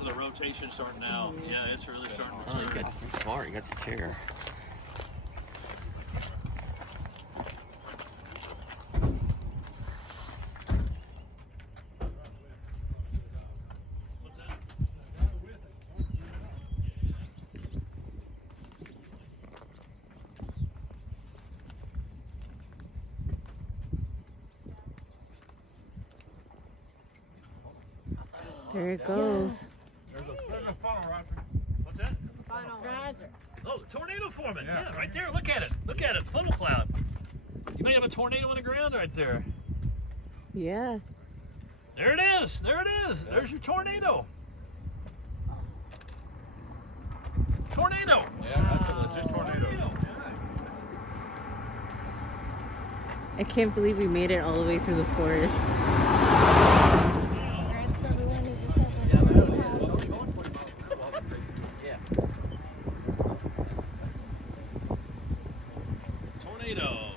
Look at the rotation starting now. Yeah, it's really starting to Oh, you got smart. You got the chair. What's that? There it goes. There's a funnel, Roger. What's that? Funnel. Roger. Oh, tornado forming. Yeah, right there. Look at it. Look at it. Funnel cloud. You may have a tornado on the ground right there. Yeah. There it is. There it is. There's your tornado. Tornado. Yeah, that's a legit tornado. I can't believe we made it all the way through the forest. Tornado.